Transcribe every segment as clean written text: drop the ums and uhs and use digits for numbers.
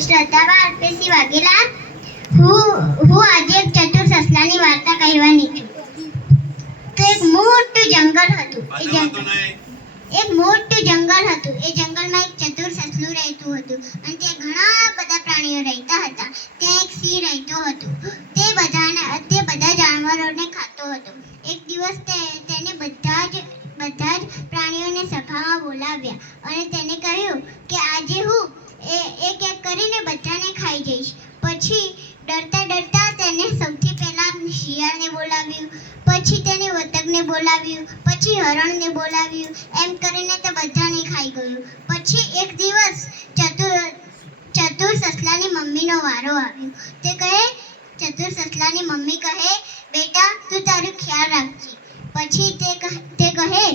શ્રદ્ધાબા અલ્પેશી વાઘેલા. હું આજે એક ચતુર સસલાની વાર્તા કહેવાની છું. તો એક મોટું જંગલ હતું. એ જંગલમાં એક ચતુર સસલું રહેતું હતું અને ત્યાં ઘણા બધા પ્રાણીઓ રહેતા હતા. ત્યાં એક સિંહ રહેતો હતો. તે બધા જાનવરોને ખાતો હતો. એક દિવસ તેને બધા જ પ્રાણીઓને સભામાં બોલાવ્યા અને તેને કહ્યું કે આજે હું એક કરીને બધાને ખાઈ જઈશ. પછી ડરતા તેને સૌથી પહેલા શિયાળને બોલાવ્યું, પછી તેને બતકને બોલાવ્યું, પછી હરણને બોલાવ્યું. એમ કરીને તે બધાને ખાઈ ગયું. પછી એક દિવસ ચતુર સસલાની મમ્મીનો વારો આવ્યો. ચતુર સસલાની મમ્મી કહે, બેટા તું તારું ખ્યાલ રાખજે. પછી તે કહે,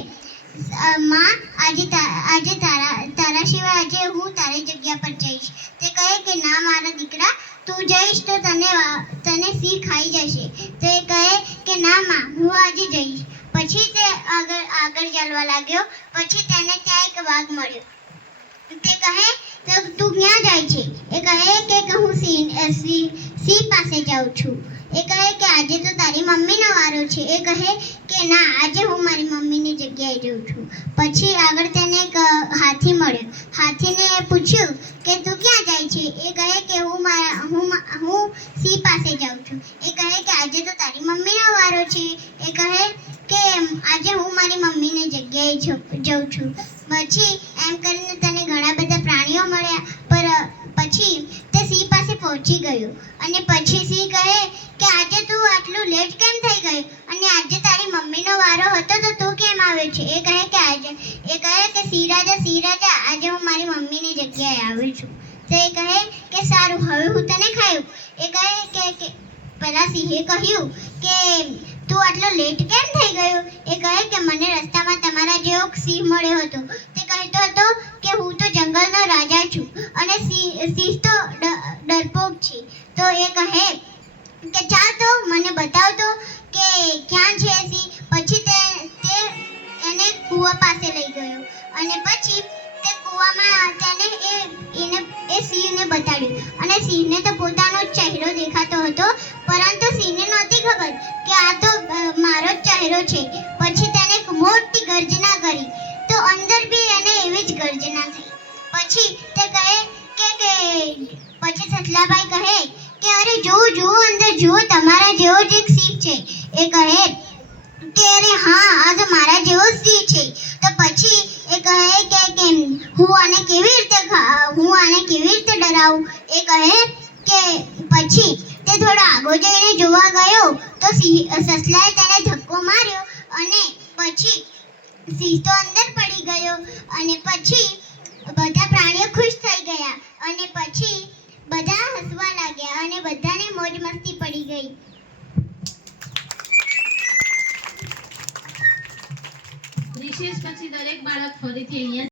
માં આજે તારા સિવાય આજે હું તારી જગ્યા પર જઈશ. તે કહે કે ના મારા દીકરા, તું જઈશ તો તને સિંહ ખાઈ જશે. તો એ કહે કે ના માં, હું આજે જઈશ. પછી તે આગળ ચાલવા લાગ્યો. પછી તેને ત્યાં એક વાઘ મળ્યો. તે કહે, તું ક્યાં જાય છે? એ કહે કે હું સિંહ પાસે જાઉં છું. એ કહે કે આજે તો તારી મમ્મીનો વારો છે. એ કહે કે ના, આજે હું મારી મમ્મીની જગ્યાએ જઉં છું. પછી આગળ તેને એક હાથી મળ્યો. હાથીને પૂછ્યું કે તું ક્યાં જાય છે? એ કહે કે હું સિંહ પાસે જાઉં છું. એ કહે કે આજે તો તારી મમ્મીનો વારો છે. એ કહે કે આજે હું મારી મમ્મીની જગ્યાએ જઉં છું. પછી એમ કરીને તને ઘણા બધા પ્રાણીઓ મળ્યા. પછી તે સિંહ પાસે પહોંચી ગયો અને પછી સિંહ કહે કે આજે તું આટલું લેટ કેમ થઈ ગયું? અને આજે તારી મમ્મીનો વારો હતો તો તું કેમ આવ્યો છે? એ કહે કે સિંહ રાજા, આજે હું મારી મમ્મીની જગ્યાએ આવ્યો છું. તો એ કહે કે સારું, હવે હું તને ખાયું. એ કહે કે પેલા સિંહે કહ્યું કે તું આટલો લેટ કેમ થઈ ગયો? એ કહે કે મને રસ્તામાં તમારા જેવો સિંહ મળ્યો હતો. તે કહેતો હતો કે હું તો જંગલનો રાજા છું અને સિંહ તો ડરપોક છે. તો એ કહે કે ચાલ તો મને બતાવ તો કે ક્યાં છે સિંહ. પછી તે એને કૂવા પાસે લઈ ગયો અને પછી તે કૂવામાં એ સિંહને બતાડ્યું. અને સિંહને તો પોતાનો જ ચહેરો દેખાતો હતો, પરંતુ સિંહને નહોતી ખબર કે આ તો મારો જ ચહેરો છે. પછી તેને એક મોટી ગર્જના કરી તો અંદર બી એને એવી જ ગર્જના થઈ. પછી તે કહે કે પછી સસલાભાઈ કહે કે અરે જુઓ અંદર જુઓ, તમારા જેવો જ એક સિંહ છે. એ કહે કે અરે હા, આ તો મારા જેવો જ સિંહ છે. તો પછી એ કહે કે હું આને કેવી રીતે ડરાવું? એ કહે કે પછી તે થોડો આગળ જઈને જોવા ગયો તો સસલાએ તેને ધક્કો માર્યો અને પછી સિંહ તો અંદર પડી ગયો. અને પછી બધા પ્રાણીઓ ખુશ થઈ ગયા અને પછી બધા હસવા લાગ્યા અને બધાને મોજ મસ્તી પડી ગઈ. રિસેસ પછી દરેક બાળક ફરીથી અહીંયા